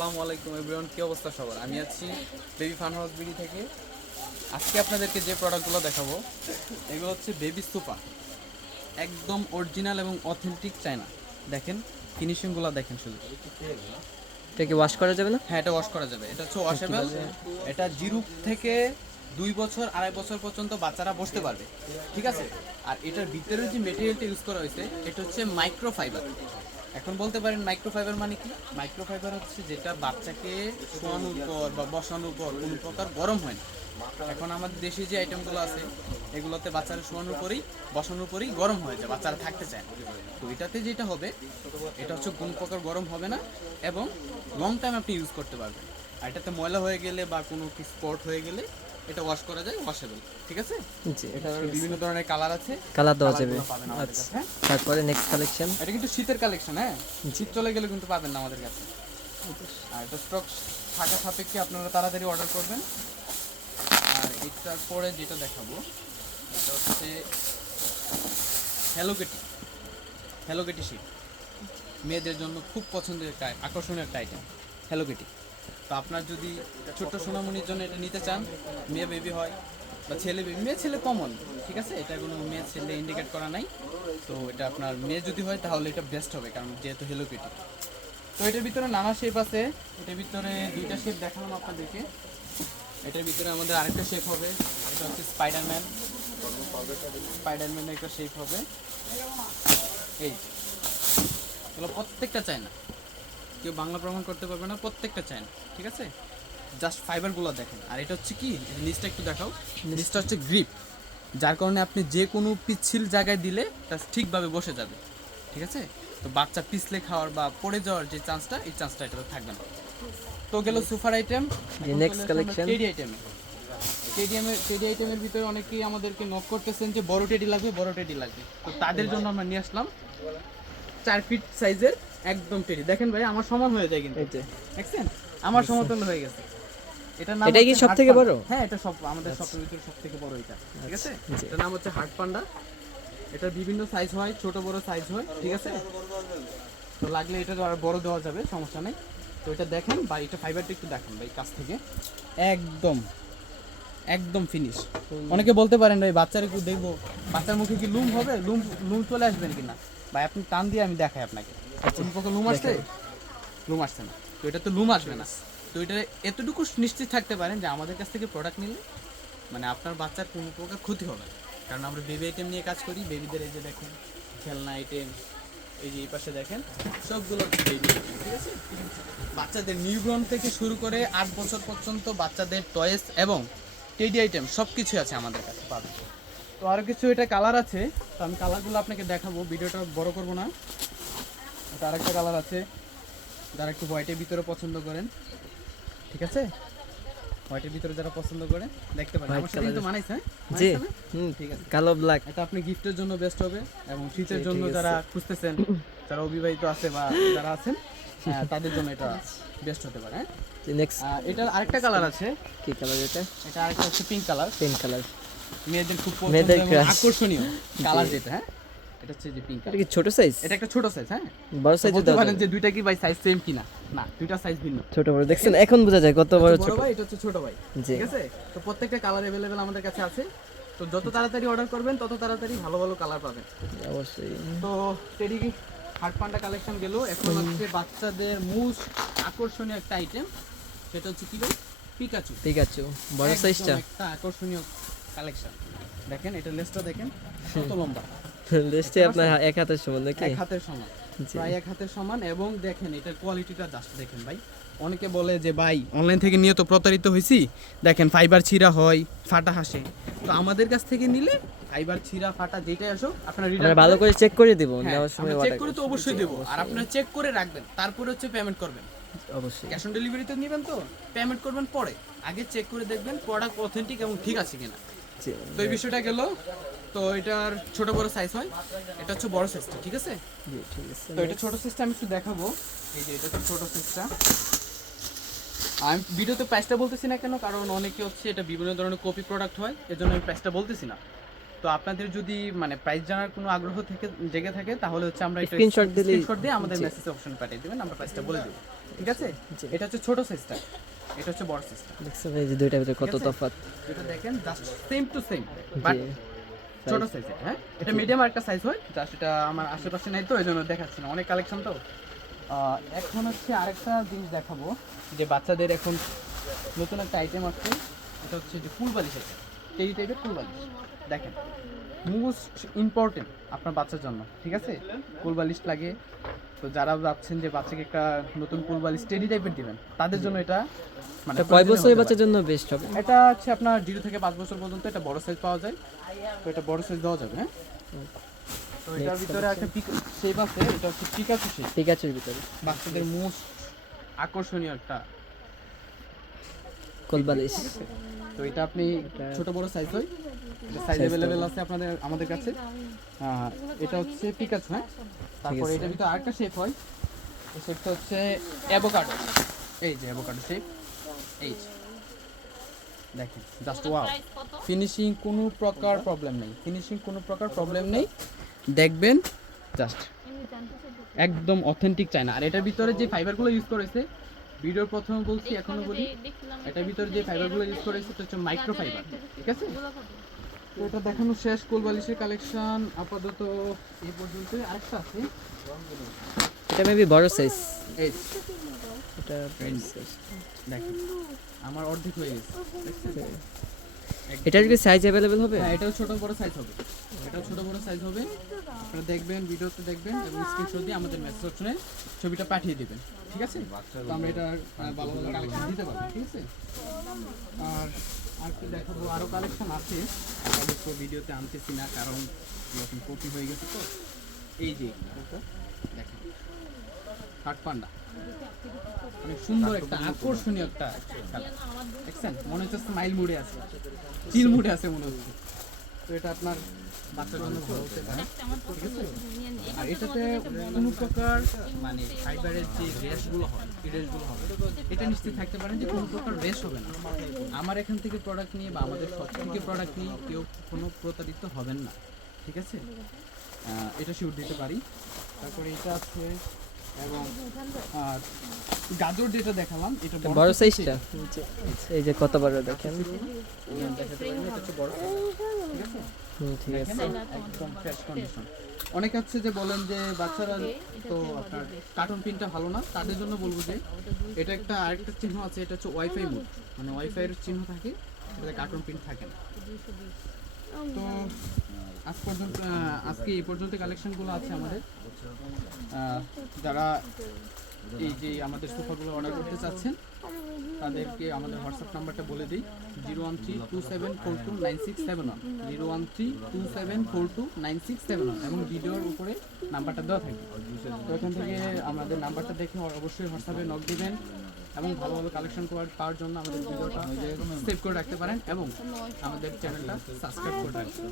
আসসালামু আলাইকুম এভরিওয়ান, কি অবস্থা সবার? আমি আছি বেবি ফান হাউস বিডি থেকে। আজকে আপনাদেরকে যে প্রোডাক্টগুলো দেখাবো এগুলো হচ্ছে বেবি সোফা, একদম অরিজিনাল এবং অথেন্টিক চায়না। দেখেন ফিনিশিংগুলো দেখেন শুধু। এটা কি ওয়াশ করা যাবে না? হ্যাঁ, এটা ওয়াশ করা যাবে। এটা হচ্ছে ওয়াশেবল। এটা 0 থেকে 2 বছর 2.5 বছর পর্যন্ত বাচ্চারা বসতে পারবে, ঠিক আছে? আর এটার ভিতরে যে মেটেরিয়ালটা ইউজ করা হয়েছে এটা হচ্ছে মাইক্রোফাইবার। এখন বলতে পারেন মাইক্রোফাইবার মানে কি? মাইক্রোফাইবার হচ্ছে যেটা বাচ্চাকে শোয়ানোর পর বা বসানোর পর কোনো প্রকার গরম হয় না। এখন আমাদের দেশে যে আইটেমগুলো আছে এগুলোতে বাচ্চারা শোয়ানোর পরেই বসানোর পরেই গরম হয়ে যায়, বাচ্চারা থাকতে চায় না। তো এটাতে যেটা হবে এটা হচ্ছে কোনো প্রকার গরম হবে না এবং লং টাইম আপনি ইউজ করতে পারবেন। আর এটাতে ময়লা হয়ে গেলে বা কোনো স্পট হয়ে গেলে এটা ওয়াশ করা যায়, ওয়াশেবল, ঠিক আছে? জি, এটা বিভিন্ন ধরনের কালার আছে, কালার দেওয়া যাবে। কালারগুলো পাবেন আমাদের আচ্ছা, কাছে, হ্যাঁ? তারপরে নেক্সট কালেকশন। এটা কিন্তু শীতের কালেকশন, হ্যাঁ, শীত চলে গেলে কিন্তু পাবেন না আমাদের কাছে। আর এটা স্টক থাকা সাপেক্ষে আপনারা তাড়াতাড়ি অর্ডার করবেন। আর এটার পরে যেটা দেখাবো এটা হচ্ছে hello Kitty. Hello Kitty sheet মেয়েদের জন্য খুব পছন্দের একটা আকর্ষণীয় একটা আইটেম হ্যালো কিটি। তো আপনার যদি ছোট্ট সোনামণির জন্য এটা নিতে চান, মেয়ে বেবি হয় বা ছেলে বেবি, মেয়ে ছেলে কমন, ঠিক আছে? এটা কোনো মেয়ে ছেলে ইন্ডিকেট করা নাই। তো এটা আপনার মেয়ে যদি হয় তাহলে এটা বেস্ট হবে, কারণ যেহেতু হ্যালো কিটি। তো এটার ভিতরে নানা শেপ আছে। এটার ভিতরে 2টা শেপ দেখালাম আপনাদেরকে। এটার ভিতরে আমাদের আরেকটা শেপ হবে, এটা হচ্ছে স্পাইডারম্যান। স্পাইডারম্যানের একটা শেপ হবে। এই এগুলো প্রত্যেকটা চায় না, কেউ বাংলা প্রমাণ করতে পারবে না, প্রত্যেকটা চায় না, ঠিক আছে? জাস্ট ফাইবারগুলো দেখেন। আর এটা হচ্ছে কি, নিচটা একটু দেখাও। নিচটা হচ্ছে গ্রিপ, যার কারণে আপনি যে কোনো পিচ্ছিল জায়গায় দিলে তা ঠিকভাবে বসে যাবে, ঠিক আছে? তো বাচ্চা পিছলে খাওয়ার বা পড়ে যাওয়ার যে চান্সটা, এই চান্সটা এটাতে থাকবে না। তো গেল super item. Next collection. Teddy আইটেমে টেডি আইটেমের ভিতরে অনেকেই আমাদেরকে নক করতেছেন যে বড় টেডি লাগবে, বড় টেডি লাগবে। তো তাদের জন্য আমরা নিয়ে আসলাম 4 ফিট সাইজের একদম টেডি। দেখেন ভাই, আমার সমান হয়ে যায় কিন্তু, দেখছেন আমার সমতল হয়ে গেছে। এটার নাম এটা কি হচ্ছে সবথেকে হার্ট বড়? পান্ডা। হ্যাঁ, এটা সব আমাদের সবথেকে ভিতরে সবথেকে বড় এটা, ঠিক আছে? জি। এটার নাম হচ্ছে হার্ট পান্ডা। এটার বিভিন্ন সাইজ হয়, ছোট বড় সাইজ হয়, ঠিক আছে? তো লাগলে এটা আর বড় দেওয়া যাবে, সমস্যা নেই। তো এটা দেখেন বা এটা ফাইবারটা একটু দেখেন ভাই কাছ থেকে, একদম একদম ফিনিশ। অনেকে বলতে পারেন ভাই বাচ্চার একটু দেখবো, বাচ্চার মুখে কি লুম হবে, লুম লুম চলে আসবেন কিনা? ভাই আপনি টান দিয়ে আমি দেখাই আপনাকে, কোনো প্রকার লুম আসছে? লুম আসছে না। তো এটা তো লুম আসবে না। তো এটা এতটুকু নিশ্চিত থাকতে পারেন যে আমাদের কাছ থেকে প্রোডাক্ট নিলে মানে আপনার বাচ্চার কোনো প্রকার ক্ষতি হবে না। কারণ আমরা বেবি আইটেম নিয়ে কাজ করি। বেবিদের এই যে দেখেন খেলনা আইটেম, এই যে এই পাশে দেখেন সবগুলো বেবি আইটেম, ঠিক আছে? বাচ্চাদের নিউবর্ন থেকে শুরু করে 8 বছর পর্যন্ত বাচ্চাদের টয়েস এবং টেডি আইটেম সব কিছু আছে আমাদের কাছে পাবেন। তো আরও কিছু এটা কালার আছে, তো আমি কালারগুলো আপনাকে দেখাবো, ভিডিওটা বড় করব না। এটা আরেকটা কালার আছে যারা একটু হোয়াইটের ভিতরে পছন্দ করেন, ঠিক আছে? হোয়াইটের ভিতরে যারা পছন্দ করে দেখতে পারেন। আমার সাথে কিন্তু মানাইছে, হ্যাঁ? জি, মানাইছে না? ঠিক আছে। কালো ব্ল্যাক। এটা আপনি গিফটের জন্য বেস্ট হবে এবং শীতের জন্য যারা খুঁজতেছেন, যারা অবিবাহিত আছে বা যারা আছেন তাদের জন্য এটা বেস্ট হতে পারে, হ্যাঁ? নেক্সট এটার আরেকটা কালার আছে। কি কালার এটা? এটা আরেকটা হচ্ছে পিঙ্ক কালার। Pink colour. মেয়েদের খুব মেয়েদের পছন্দ এবং crush। আকর্ষণীয় কালার যেটা, হ্যাঁ? এটা হচ্ছে যে পিঙ্ক এটা কালার। কি ছোট সাইজ? এটা একটা ছোট সাইজ, হ্যাঁ? বড় সাইজ বলতে পারেন যে দুইটা কি ভাই সাইজ সেম কিনা? না, দুইটা সাইজ ভিন্ন। ছোট বড় দেখছেন, এখন বোঝা যায় কত বড় বড় ছোট। ভাই, এটা হচ্ছে ছোট ভাই, জি। ঠিক আছে? তো প্রত্যেকটা কালার अवेलेबल আমাদের কাছে আছে। তো যত তাড়াতাড়ি অর্ডার করবেন তত তাড়াতাড়ি ভালো ভালো কালার পাবেন। অবশ্যই। তো টেডি হার্ট পান্ডা কালেকশন গেল। এখন হচ্ছে বাচ্চাদের মোস্ট আকর্ষণীয় একটা আইটেম, সেটা হচ্ছে কি ভাই? পিকাচু। পিকাচু বড় একদম সাইজটা। একটা আকর্ষণীয় কালেকশন। দেখেন এটা লেসটা দেখেন কত লম্বা, লিস্টে আপনার এক হাতের সমান নাকি? এক হাতের সমান, জি। প্রায় এক হাতের সমান। এবং দেখেন এটার কোয়ালিটিটা জাস্ট দেখেন ভাই। অনেকে বলে যে ভাই অনলাইন থেকে নিয়ে তো প্রতারিত হয়েছি, দেখেন ফাইবার ছিঁড়া হয়, ফাটা হাসে। তো আমাদের কাছ থেকে নিলে ফাইবার ছিঁড়া ফাটা যেটাই আসো আপনারা আমরা ভালো করে চেক করে দিব নেওয়ার সময়। চেক করে তো অবশ্যই দেবো। আর আপনারা চেক করে রাখবেন, তারপরে হচ্ছে পেমেন্ট করবেন। অবশ্যই। ক্যাশ অন ডেলিভারিতে নেবেন তো পেমেন্ট করবেন পরে, আগে চেক করে দেখবেন প্রোডাক্ট অথেন্টিক এবং ঠিক আছে কিনা। জি। তো এই বিষয়টা গেল। তো এটার ছোট বড় সাইজ হয়, এটা হচ্ছে বড় সাইজটা, ঠিক আছে? জি, ঠিক আছে। তো এটা ছোট সাইজটা আমি একটু দেখাবো। এই যে এটা হচ্ছে ছোট সাইজটা। আমি ভিডিওতে প্রাইসটা বলতেছি না কেন, কারণ অনেকে হচ্ছে এটা বিভিন্ন ধরনের কপি প্রোডাক্ট হয়, এজন্য আমি প্রাইসটা বলতেছি না। তো আপনাদের যদি মানে প্রাইস জানার কোনো আগ্রহ থেকে জেগে থাকে তাহলে হচ্ছে আমরা এটা স্ক্রিনশট স্ক্রিনশট দিয়ে আমাদের মেসেজ অপশন পাঠিয়ে দেবেন, আমরা প্রাইসটা বলে দেবো। ঠিক আছে? জি। এটা হচ্ছে ছোট সাইজটা, এটা হচ্ছে বড় সাইজটা। দেখছেন এই যে দুইটার ভিতরে কত ঠিক আছে? তফাৎ। এটা দেখেন just same to same, but জি ছোট সাইজ। হ্যাঁ, এটা মিডিয়াম একটা সাইজ হয়, জাস্ট এটা আমার আশেপাশে নাই তো এই জন্য দেখাচ্ছি না, অনেক কালেকশন তো। এখন হচ্ছে আরেকটা জিনিস দেখাবো, যে বাচ্চাদের এখন নতুন একটা আইটেম আছে, এটা হচ্ছে যে কুল বালিশ। এটা টেডি টাইপের কুল বালিশ। দেখেন, মোস্ট ইম্পর্টেন্ট আপনার বাচ্চার জন্য, ঠিক আছে? কুল বালিশ লাগে, তো যারা ভাবছেন যে বাচ্চাকে একটা নতুন কুল বালিশ টেডি টাইপের দিবেন, তাদের জন্য এটা মানে এটা কয় প্রয়োজনীয় বছরের হতে বাচ্চার পারে। জন্য বেস্ট হবে? এটা হচ্ছে আপনার 0 থেকে 5 বছর পর্যন্ত এটা বড় সাইজ পাওয়া যায়, তো এটা বড় সাইজ দেওয়া যাবে। হ্যাঁ, তো এটার Next ভিতরে একটা শেপ আছে, এটা হচ্ছে পিকাচু শেপ, পিকাচুর ভিতরে বাচ্চাদের মোস্ট আকর্ষণীয় একটা। কোলবালিশ। তো এটা আপনি ছোট বড় সাইজ হয়, এটা সাইজ अवेलेबल আছে আমাদের কাছে। এটা হচ্ছে পিকাচু। হ্যাঁ, তারপরে এটার ভিতরে আরেকটা শেপ হয়, এই শেপটা হচ্ছে অ্যাভোকাডো। এই যে অ্যাভোকাডো শেপ, এই যে দেখেন, জাস্ট ওয়াও। ফিনিশিং কোনো প্রকার প্রবলেম নেই, ফিনিশিং কোনো প্রকার প্রবলেম নেই, দেখবেন জাস্ট একদম অথেন্টিক চায়না। আর এটার ভিতরে যে ফাইবারগুলো ইউজ করেছে, ভিডিওর প্রথমে বলছি এখনো বলি, এটার ভিতরে যে ফাইবারগুলো ইউজ করেছে এটা হচ্ছে মাইক্রো ফাইবার, ঠিক আছে? তো এটা দেখানো শেষ কোল বালিশের কালেকশন আপাতত এই পর্যন্ত। আরেকটা আছে, এটা মেবি বড় সাইজ। এই এটা বড় size। দেখেন আমার অর্ধেক হয়ে গেছে, দেখছেন? এটার কি সাইজ अवेलेबल হবে? হ্যাঁ, এটাও ছোট বড় সাইজ হবে, এটাও ছোট বড় সাইজ হবে। আপনারা দেখবেন, ভিডিওতে দেখবেন এবং স্ক্রিনশট দিয়ে আমাদের মেসেজ অপশনে ছবিটা পাঠিয়ে দিবেন, ঠিক আছে? তো আমরা এটা ভালো ভালো কালেকশন দিতে পারবো, ঠিক আছে? আর কি দেখাবো, আরও কালেকশন আছে, অবশ্য ভিডিওতে আনতেছি না কারণ এরকম কপি হয়ে গেছে তো। এই যে দেখেন, কাঠ পান্ডা, অনেক সুন্দর একটা আকর্ষণীয় একটা কালার, দেখছেন? মনে হচ্ছে স্মাইল মুডে আছে, চিল মুডে আছে মনে হচ্ছে। তো এটা আপনার বাচ্চার জন্য ভালো হতে পারে, ঠিক আছে? আর এটাতে কোনো প্রকার মানে ফাইবারের যে রেশগুলো হয়, এই রেশগুলো হবে, এটা নিশ্চিত থাকতে পারেন যে কোনো প্রকার রেশ হবে না। আমার এখান থেকে প্রোডাক্ট নিয়ে বা আমাদের সব থেকে প্রোডাক্ট নিয়ে কেউ কোনো প্রতারিত হবেন না, ঠিক আছে? এটা শিওর দিতে পারি। তারপরে এটা আছে, এবং গাজর যেটা দেখালাম এটা বড় সাইজটা এই যে কত বড় দেখেন। দেখাতে পারি না, এটা হচ্ছে বড় size, ঠিক আছে? ঠিক আছে। দেখেন, একদম ফ্রেশ কন্ডিশন। অনেক আছে যে বলেন যে বাচ্চারা তো আপনার কার্টুন প্রিন্টটা ভালো না, তাদের জন্য বলবো যে এটা একটা আরেকটা চিহ্ন আছে, এটা হচ্ছে ওয়াইফাই মোড, মানে ওয়াইফাই এর চিহ্ন থাকে, এটাতে কার্টুন প্রিন্ট থাকে না। তো আজ পর্যন্ত আজকে এই পর্যন্ত কালেকশনগুলো আছে আমাদের। যারা এই যে আমাদের সোফাগুলো অর্ডার করতে চাচ্ছেন তাদেরকে আমাদের হোয়াটসঅ্যাপ নাম্বারটা বলে দিই, 01327429671, 01327429671, এবং ভিডিওর উপরে নাম্বারটা দেওয়া থাকে। তো এখান থেকে আমাদের নাম্বারটা দেখে অবশ্যই হোয়াটসঅ্যাপে নক দিবেন, এবং ভালো ভালো কালেকশন পাওয়ার জন্য আমাদের ভিডিওটা সেভ করে রাখতে পারেন এবং আমাদের চ্যানেলটা সাবস্ক্রাইব করে রাখবেন।